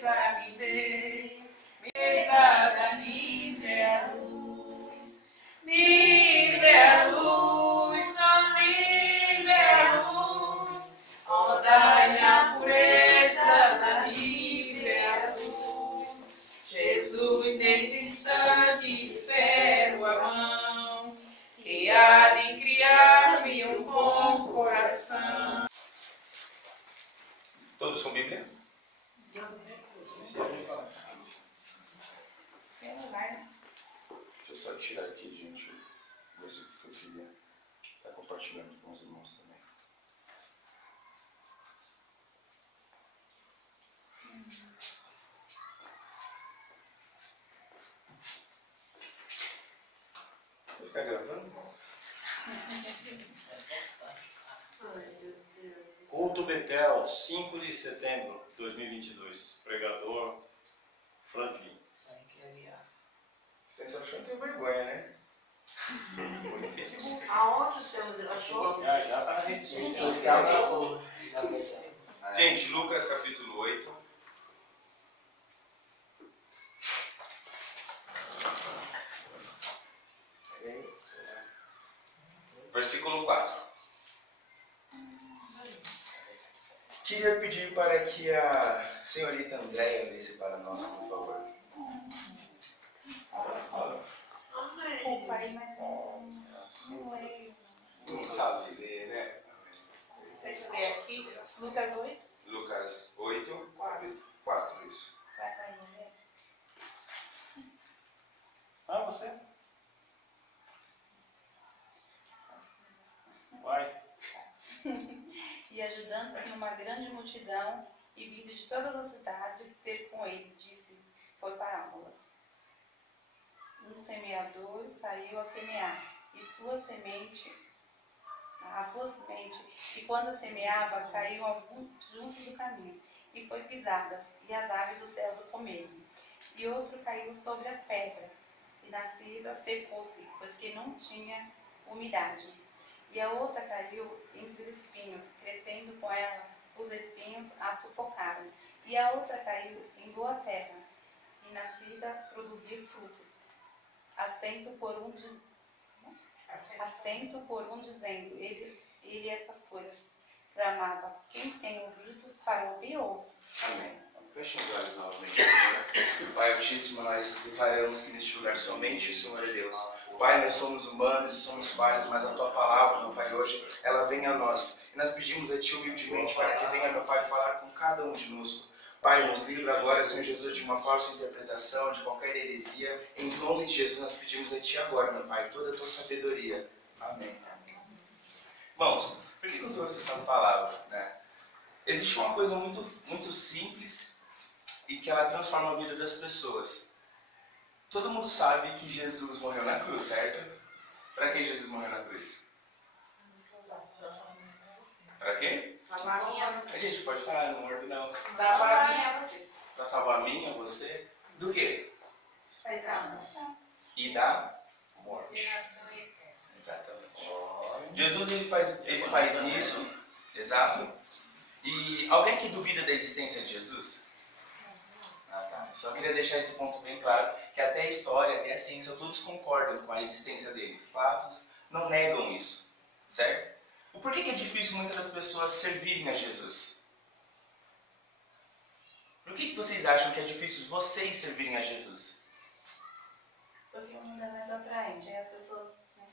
escravidei, mesada, nive a luz, nive a luz, não nive a luz, ó, dai-me a pureza da nive a luz. Jesus, nesse instante espero a mão, que há de criar-me um bom coração. Todos com Bíblia? Deixa eu só tirar aqui, gente, o versículo que eu queria estar compartilhando com os irmãos também. Vai ficar gravando? Culto Betel, 5 de setembro de 2022. Pregador Franklin. Você só achou que tem vergonha, né? Foi no Facebook. Aonde o senhor achou? Já está na rede social. Gente, Lucas capítulo 8. Versículo 4. Queria pedir para que a senhorita Andréia lesse para nós, por favor. Desculpa aí, mas não leio. Não sabe ler, né? Deixa eu ler aqui. Lucas 8. Lucas 8, 4, isso. Vai, né? Ah, você? Vai. E ajudando-se uma grande multidão, e vindo de todas as cidades ter com ele, disse, foi parábolas. Um semeador saiu a semear, e a sua semente, e quando a semeava, caiu alguns juntos do caminho, e foi pisadas, e as aves dos céus o comeram. E outro caiu sobre as pedras, e nascida secou-se, pois que não tinha umidade. E a outra caiu entre os espinhos, crescendo com ela, os espinhos a sufocaram. E a outra caiu em boa terra, e nascida produziu frutos. Assento por um dizendo, ele essas coisas tramava. Quem tem ouvidos para ouvir, ouça. Amém. Feche os olhos novamente. Pai Altíssimo, nós declaramos que neste lugar somente o Senhor é Deus. Pai, nós somos humanos e somos falhos, mas a Tua palavra, meu Pai, hoje, ela vem a nós. E nós pedimos a Ti humildemente para que venha, meu Pai, falar com cada um de nós. Pai, nos livra agora, Senhor Jesus, de uma falsa interpretação, de qualquer heresia. Em nome de Jesus, nós pedimos a Ti agora, meu Pai, toda a Tua sabedoria. Amém. Irmãos, por que eu trouxe essa palavra, né? Existe uma coisa muito simples e que ela transforma a vida das pessoas. Todo mundo sabe que Jesus morreu na cruz, certo? Para que Jesus morreu na cruz? Para quê? Salvar a minha, A gente pode falar, não morre não. salvar a minha, você. Para salvar a minha, você? Do quê? Pecados. E da morte. Exatamente. Jesus ele faz isso, exato. E alguém que duvida da existência de Jesus? Ah, tá. Eu só queria deixar esse ponto bem claro, que até a história, até a ciência, todos concordam com a existência dele. Fatos não negam isso, certo? O porquê que é difícil muitas das pessoas servirem a Jesus? Por que vocês acham que é difícil vocês servirem a Jesus? Porque o mundo é mais atraente, aí as pessoas, né,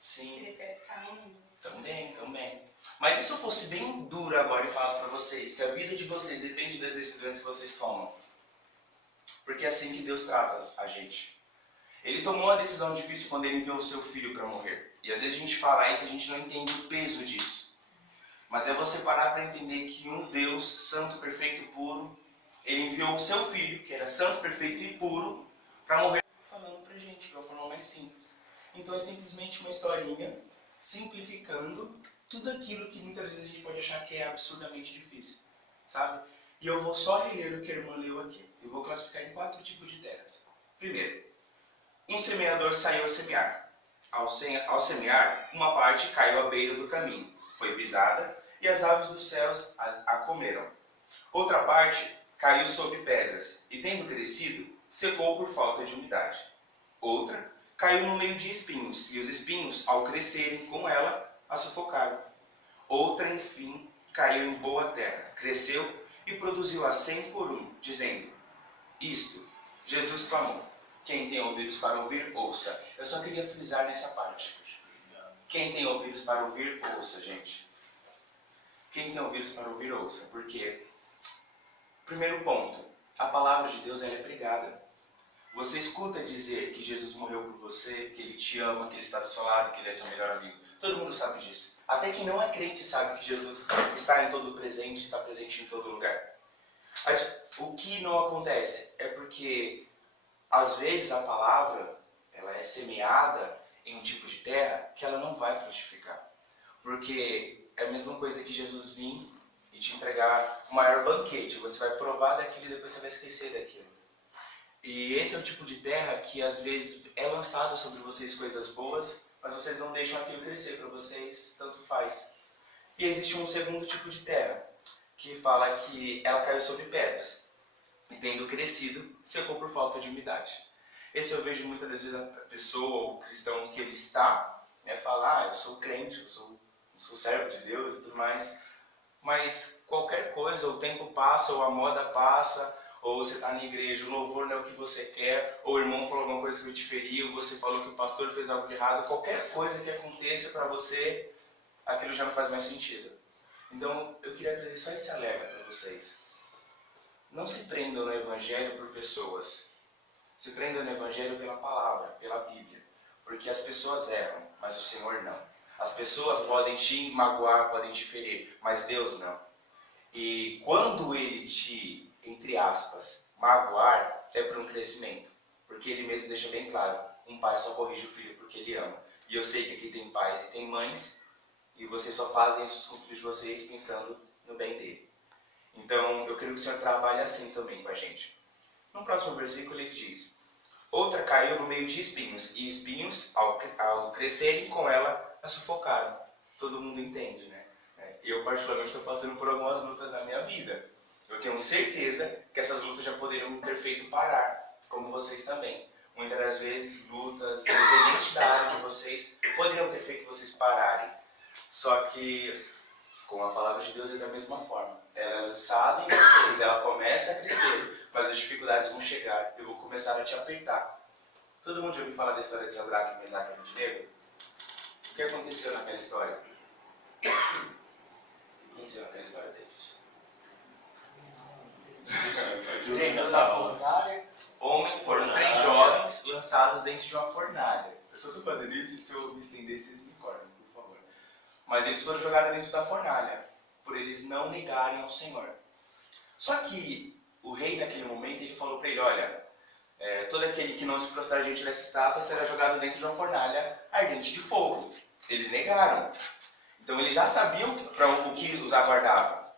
Sim. preferem ficar no mundo. Também. Mas e se eu fosse bem duro agora e falasse para vocês que a vida de vocês depende das decisões que vocês tomam? Porque é assim que Deus trata a gente. Ele tomou uma decisão difícil quando ele enviou o seu filho para morrer. E às vezes a gente fala isso e a gente não entende o peso disso. Mas é você parar para entender que um Deus santo, perfeito e puro, ele enviou o seu filho, que era santo, perfeito e puro, para morrer. Falando pra gente de uma forma mais simples. Então é simplesmente uma historinha simplificando tudo aquilo que muitas vezes a gente pode achar que é absurdamente difícil, sabe? E eu vou só ler o que a irmã leu aqui. Eu vou classificar em 4 tipos de terras. Primeiro, um semeador saiu a semear. Ao semear, uma parte caiu à beira do caminho, foi pisada e as aves dos céus a comeram. Outra parte caiu sobre pedras, e tendo crescido, secou por falta de umidade. Outra caiu no meio de espinhos, e os espinhos, ao crescerem com ela, a sufocaram. Outra, enfim, caiu em boa terra, cresceu e produziu a 100 por 1, dizendo: Isto Jesus clamou. Quem tem ouvidos para ouvir, ouça. Eu só queria frisar nessa parte. Quem tem ouvidos para ouvir, ouça, gente. Quem tem ouvidos para ouvir, ouça. Porque, primeiro ponto, a palavra de Deus ela é pregada. Você escuta dizer que Jesus morreu por você, que Ele te ama, que Ele está do seu lado, que Ele é seu melhor amigo. Todo mundo sabe disso. Até quem não é crente sabe que Jesus está em todo presente, está presente em todo lugar. O que não acontece é porque, às vezes, a palavra ela é semeada em um tipo de terra que ela não vai frutificar. Porque é a mesma coisa que Jesus vir e te entregar o maior banquete. Você vai provar daquilo e depois você vai esquecer daquilo. E esse é o tipo de terra que às vezes é lançado sobre vocês coisas boas, mas vocês não deixam aquilo crescer para vocês, tanto faz. E existe um segundo tipo de terra, que fala que ela caiu sobre pedras, e tendo crescido, secou por falta de umidade. Esse eu vejo muitas vezes a pessoa, ou o cristão que ele está, falar, eu sou crente, eu sou servo de Deus e tudo mais, mas qualquer coisa, o tempo passa, ou a moda passa, ou você está na igreja, o louvor não é o que você quer, ou o irmão falou alguma coisa que te feriu, ou você falou que o pastor fez algo de errado, qualquer coisa que aconteça para você, aquilo já não faz mais sentido. Então, eu queria trazer só esse alerta para vocês. Não se prendam no Evangelho por pessoas. Se prendam no Evangelho pela palavra, pela Bíblia. Porque as pessoas erram, mas o Senhor não. As pessoas podem te magoar, podem te ferir, mas Deus não. E quando Ele te, entre aspas, magoar, é para um crescimento. Porque Ele mesmo deixa bem claro, um pai só corrige o filho porque Ele ama. E eu sei que aqui tem pais e tem mães, e vocês só fazem isso com os filhos de vocês pensando no bem dele. Então, eu quero que o Senhor trabalhe assim também com a gente. No próximo versículo ele diz: Outra caiu no meio de espinhos, e espinhos, ao crescerem com ela, a sufocaram. Todo mundo entende, né? Eu, particularmente, estou passando por algumas lutas na minha vida. Eu tenho certeza que essas lutas já poderiam ter feito parar, como vocês também. Muitas das vezes, lutas, independente da área de vocês, poderiam ter feito vocês pararem. Só que, com a palavra de Deus, é da mesma forma. Ela é lançada em vocês, ela começa a crescer, mas as dificuldades vão chegar. Eu vou começar a te apertar. Todo mundo já ouviu falar da história de Sadraque, Mesaque e Abednego? O que aconteceu naquela história? Quem aconteceu naquela história deles? Foram 3 jovens lançados dentro de uma fornalha. Eu só estou fazendo isso, se eu me estender, vocês me cortam, por favor. Mas eles foram jogados dentro da fornalha, por eles não negarem ao Senhor. Só que o rei, naquele momento, ele falou para ele: olha, todo aquele que não se prostrar diante dessa estátua será jogado dentro de uma fornalha ardente de fogo. Eles negaram. Então eles já sabiam para o que os aguardava.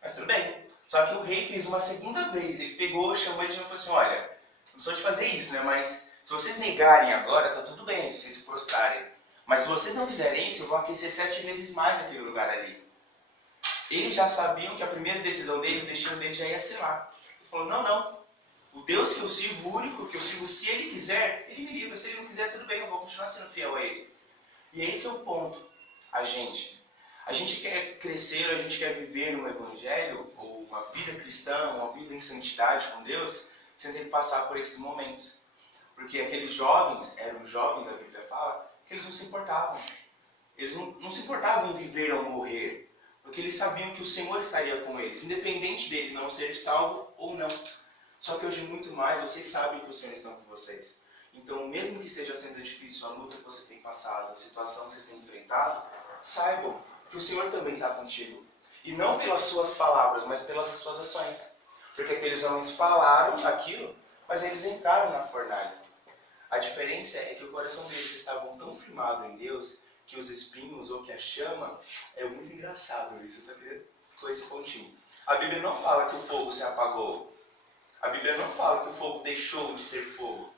Mas tudo bem. Só que o rei fez uma segunda vez. Ele pegou, chamou eles e falou assim: olha, não sou de fazer isso, né? Mas se vocês negarem agora, tá tudo bem, se vocês se prostrarem. Mas se vocês não fizerem isso, eu vou aquecer 7 vezes mais aquele lugar ali. Eles já sabiam que a primeira decisão dele, o destino dele já ia ser lá. Ele falou: não. O Deus que eu sirvo, o único que eu sirvo, se Ele quiser, Ele me livra. Se Ele não quiser, tudo bem, eu vou continuar sendo fiel a Ele. E esse é o ponto. A gente quer crescer, a gente quer viver no Evangelho, ou uma vida cristã, uma vida em santidade com Deus, sem ter que passar por esses momentos. Porque aqueles jovens, eram jovens, a Bíblia fala, que eles não se importavam. Eles não se importavam em viver ou morrer. Porque eles sabiam que o Senhor estaria com eles, independente dele não ser salvo ou não. Só que hoje, muito mais, vocês sabem que o Senhor está com vocês. Então, mesmo que esteja sendo difícil a luta que vocês têm passado, a situação que vocês têm enfrentado, saibam que o Senhor também está contigo. E não pelas suas palavras, mas pelas suas ações. Porque aqueles homens falaram aquilo, mas eles entraram na fornalha. A diferença é que o coração deles estava tão firmado em Deus, que os espinhos ou que a chama, é muito engraçado isso, eu só queria com esse pontinho. A Bíblia não fala que o fogo se apagou. A Bíblia não fala que o fogo deixou de ser fogo.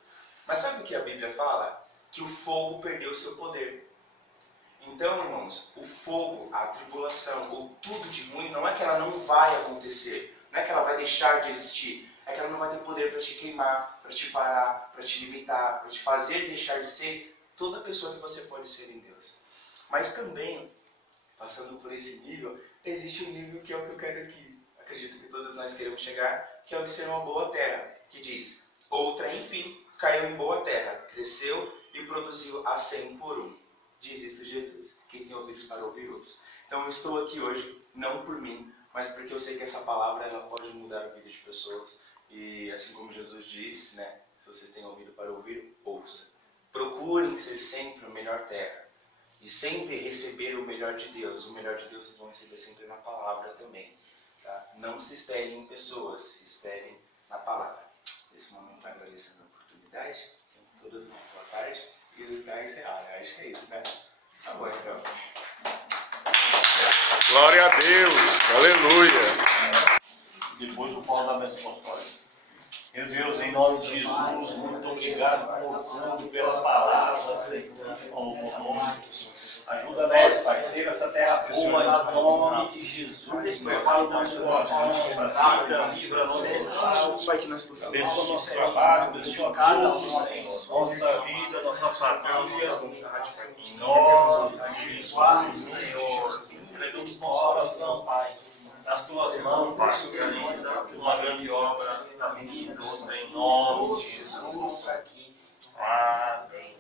Mas sabe o que a Bíblia fala? Que o fogo perdeu o seu poder. Então, irmãos, o fogo, a tribulação, ou tudo de ruim, não é que ela não vai acontecer. Não é que ela vai deixar de existir, é que ela não vai ter poder para te queimar, para te parar, para te limitar, para te fazer deixar de ser toda a pessoa que você pode ser em Deus. Mas também, passando por esse nível, existe um nível que é o que eu quero aqui. Acredito que todos nós queremos chegar, que é o de ser uma boa terra, que diz: outra, enfim, caiu em boa terra, cresceu e produziu a 100 por 1. Diz isto Jesus. Quem tem ouvidos para ouvir, ouça. Então eu estou aqui hoje, não por mim, mas porque eu sei que essa palavra ela pode mudar a vida de pessoas. E assim como Jesus disse, né, se vocês têm ouvido para ouvir, ouça. Procurem ser sempre a melhor terra. E sempre receber o melhor de Deus. O melhor de Deus vocês vão receber sempre na palavra também. Tá? Não se esperem em pessoas, se esperem na palavra. Nesse momento, agradecendo a oportunidade. Todas uma boa tarde. E está encerrado. Acho que é isso, né? Tá bom, então. Glória a Deus, aleluia. Depois o Paulo da Mesa Apostólica. Meu Deus, em nome de Jesus, muito obrigado por tudo, pelas palavras, Senhor. Ajuda nós, Pai, ser essa terra boa, em nome de Jesus. Prepara o nosso coração, nossa vida, livra-nos do mal. Pai, que nós possamos. Abençoa nosso trabalho, abençoa cada um, Senhor. Nossa vida, nossa família. Em nome de Jesus, Senhor. Entregamos nosso coração, Pai, nas tuas mãos, Pai. Organiza uma grande obra na vida de todos, em nome de Jesus. Amém.